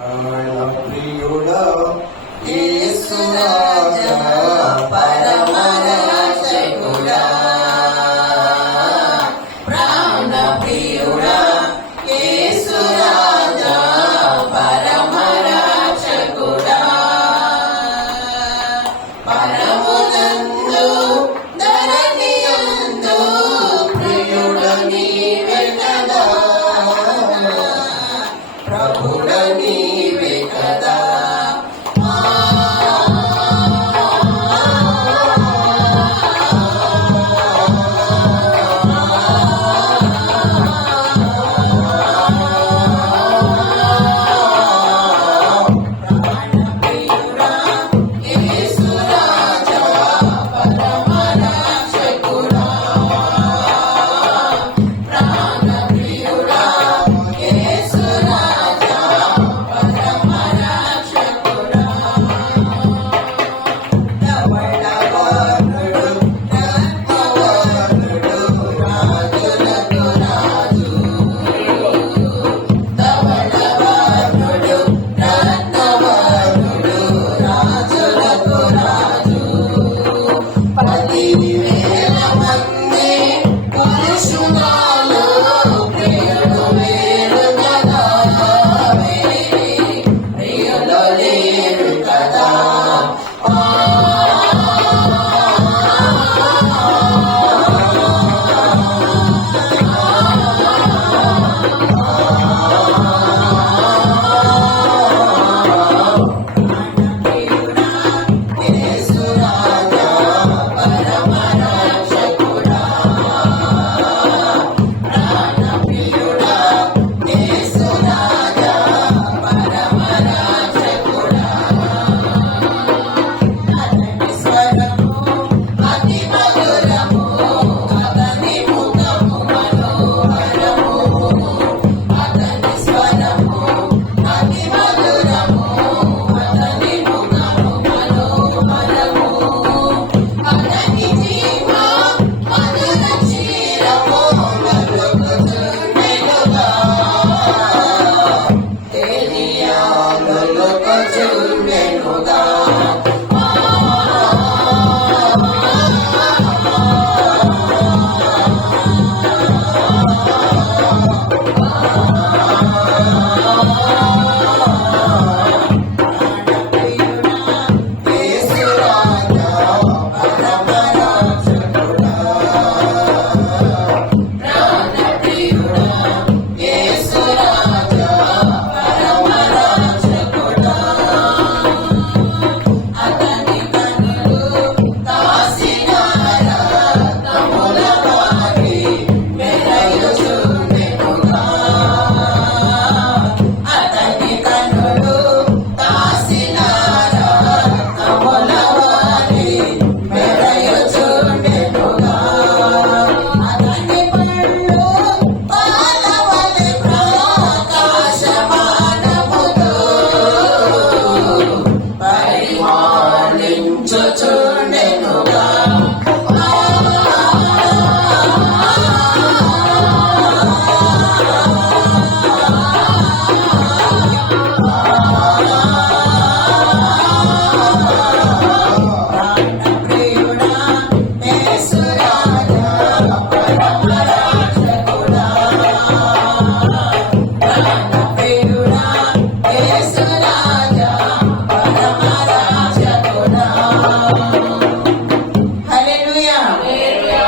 I